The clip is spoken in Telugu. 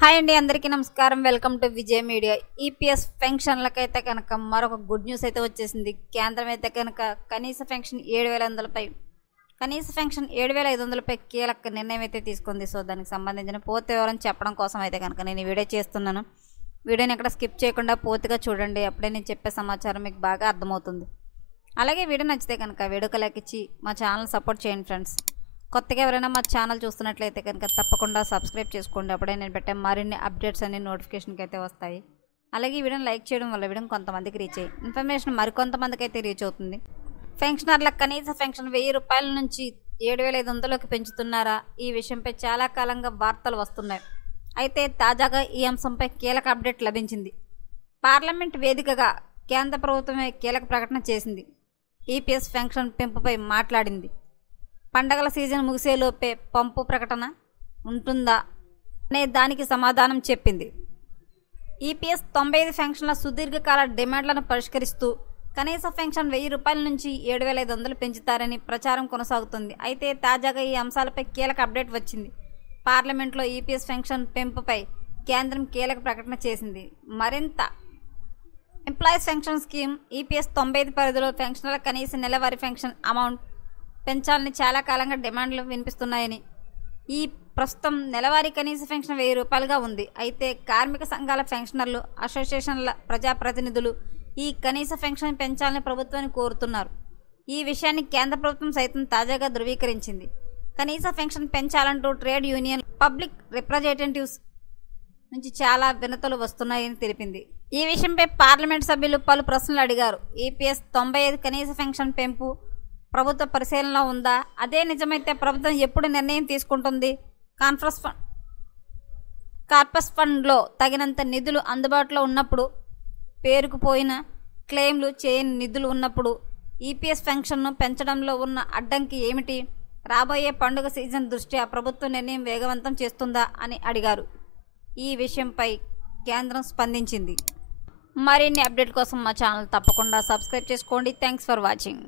హాయ్ అండి, అందరికీ నమస్కారం. Welcome to Vijay media. EPS పెన్షన్లకైతే కనుక మరొక గుడ్ న్యూస్ అయితే వచ్చేసింది. కేంద్రం అయితే కనుక కనీస పెన్షన్ 7,500పై కీలక నిర్ణయం అయితే తీసుకుంది. సో దానికి సంబంధించిన పూర్తి వివరం చెప్పడం కోసం అయితే కనుక నేను ఈ వీడియో చేస్తున్నాను. వీడియోని ఎక్కడ స్కిప్ చేయకుండా పూర్తిగా చూడండి. అప్పుడే నేను చెప్పే సమాచారం మీకు బాగా అర్థమవుతుంది. అలాగే వీడియో నచ్చితే కనుక వీడియోకి లైక్ ఇచ్చి మా ఛానల్ సపోర్ట్ చేయండి ఫ్రెండ్స్. కొత్తగా ఎవరైనా మా ఛానల్ చూస్తున్నట్లయితే కనుక తప్పకుండా సబ్స్క్రైబ్ చేసుకోండి. అప్పుడే నేను పెట్టే మరిన్ని అప్డేట్స్ అన్ని నోటిఫికేషన్కి అయితే వస్తాయి. అలాగే ఈ వీడియోని లైక్ చేయడం వల్ల వీడియో కొంతమందికి రీచ్ అయ్యి ఇన్ఫర్మేషన్ మరికొంతమందికి అయితే రీచ్ అవుతుంది. పెన్షనర్లకు కనీస పెన్షన్ 1000 రూపాయల నుంచి 7,500కి పెంచుతున్నారా? ఈ విషయంపై చాలా కాలంగా వార్తలు వస్తున్నాయి. అయితే తాజాగా ఈ అంశంపై కీలక అప్డేట్ లభించింది. పార్లమెంట్ వేదికగా కేంద్ర ప్రభుత్వమే కీలక ప్రకటన చేసింది. ఈపీఎస్ పెన్షన్ పెంపుపై మాట్లాడింది. పండగల సీజన్ ముగిసేలోపే పంపు ప్రకటన ఉంటుందా అనే దానికి సమాధానం చెప్పింది. ఈపీఎస్ 95 పెన్షన్ల సుదీర్ఘకాల డిమాండ్లను పరిష్కరిస్తూ కనీస పెన్షన్ 1000 రూపాయల నుంచి 7,500 పెంచుతారని ప్రచారం కొనసాగుతుంది. అయితే తాజాగా ఈ అంశాలపై కీలక అప్డేట్ వచ్చింది. పార్లమెంట్లో ఈపీఎస్ పెన్షన్ పెంపుపై కేంద్రం కీలక ప్రకటన చేసింది. మరింత ఎంప్లాయీస్ పెన్షన్ స్కీమ్ ఈపీఎస్ 95 పరిధిలో పెన్షన్ల కనీస నెలవారీ పెన్షన్ అమౌంట్ పెంచాలని చాలా కాలంగా డిమాండ్లు వినిపిస్తున్నాయని. ఈ ప్రస్తుతం నెలవారీ కనీస పెన్షన్ 1000 రూపాయలుగా ఉంది. అయితే కార్మిక సంఘాల పెన్షనర్లు అసోసియేషన్ల ప్రజాప్రతినిధులు ఈ కనీస పెన్షన్ పెంచాలని ప్రభుత్వాన్ని కోరుతున్నారు. ఈ విషయాన్ని కేంద్ర ప్రభుత్వం సైతం తాజాగా ధృవీకరించింది. కనీస పెన్షన్ పెంచాలంటూ ట్రేడ్ యూనియన్ పబ్లిక్ రిప్రజెంటేటివ్స్ నుంచి చాలా వినతులు వస్తున్నాయని తెలిపింది. ఈ విషయంపై పార్లమెంట్ సభ్యులు పలు ప్రశ్నలు అడిగారు. ఈపీఎస్ 95 కనీస పెన్షన్ పెంపు ప్రభుత్వ పరిశీలనలో ఉందా? అదే నిజమైతే ప్రభుత్వం ఎప్పుడు నిర్ణయం తీసుకుంటుంది? కార్పస్ ఫండ్లో తగినంత నిధులు అందుబాటులో ఉన్నప్పుడు, పేరుకుపోయిన క్లెయిమ్లు చేయని నిధులు ఉన్నప్పుడు ఈపీఎస్ పెన్షన్ను పెంచడంలో ఉన్న అడ్డంకి ఏమిటి? రాబోయే పండుగ సీజన్ దృష్ట్యా ప్రభుత్వం నిర్ణయం వేగవంతం చేస్తుందా అని అడిగారు. ఈ విషయంపై కేంద్రం స్పందించింది. మరిన్ని అప్డేట్ కోసం మా ఛానల్ తప్పకుండా సబ్స్క్రైబ్ చేసుకోండి. Thanks for watching.